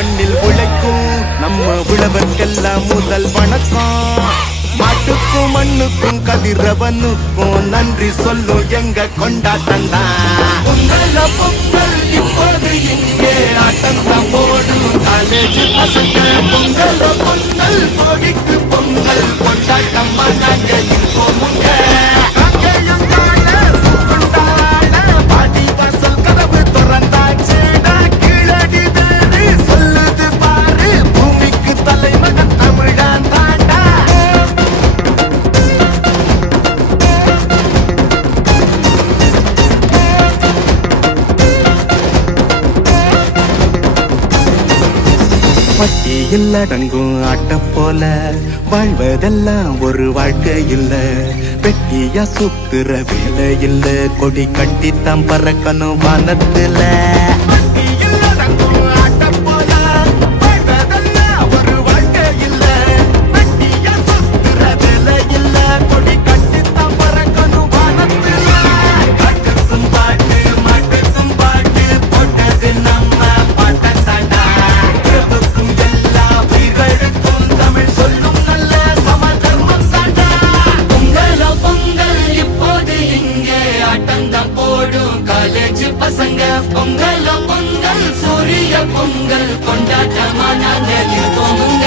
மண்ணில் உழைக்கும் நம்ம உழவர்க்கெல்லாம் முதல் வணக்கம். மாட்டுக்கும் மண்ணுக்கும் கதிரவனுக்கும் நன்றி சொல்லும் எங்க கொண்டாட்டம்தான். பொங்கல பொங்கல் இப்போது இங்கே ஆட்டம்தான் போடும் காலேஜ் பசங்க. பொங்கல பொங்கல் கோடிக்கு பொங்கல் கொண்டாட்டம்மா நாங்க இப்போமுங்க. பட்டியில் அடங்கும் ஆட்ட போல வாழ்வதெல்லாம் ஒரு வாழ்க்கை இல்ல. வெட்டியா சுத்துற வேலை இல்ல, கொடி கட்டித்தான் பறக்கணும் வானத்துல. பசங்க பொங்கல் பொங்கல் சூரிய பொங்கல் கொண்டாட்டமா நாங்க இருப்போமுங்க.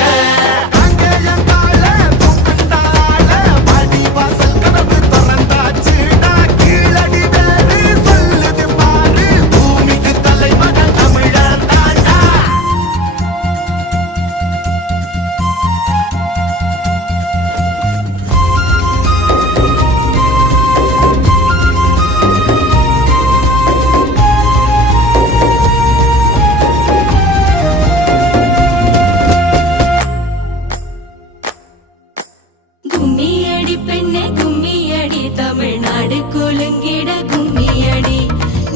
கும்மியடி பெண்ணே கும்மியடி, தமிழ்நாடு குலுங்கிட கும்மியடி.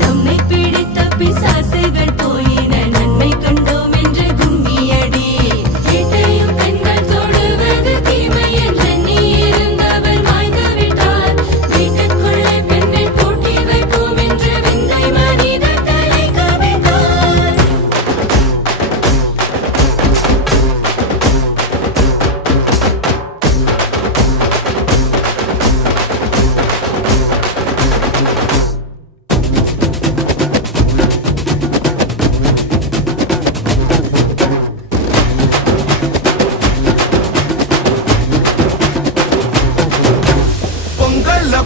நம்மை பிடித்த பிசாசுகள் போயின, நன்மை கண்டோம் என்ற கும்மியடி. வீட்டையும் பெண்கள் தொடுவது தீமை என்று நீ இருந்தவர் மாய்ந்து விட்டார். வீட்டுக்குள்ளே பெண்ணை பூட்டி வைப்போம் என்று விந்தை மனிதர் தலை கவிழ்ந்தார்.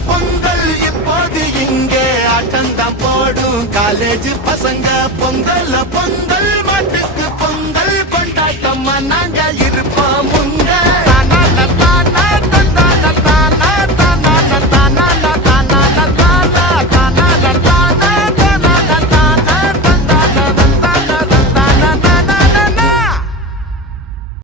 பொங்கல் இப்போது இங்கே ஆட்டம்தான் போடும் காலேஜ் பசங்க. பொங்கல் பொங்கல் மாட்டுக்கு பொங்கல் கொண்டாட்டம்மா நாங்க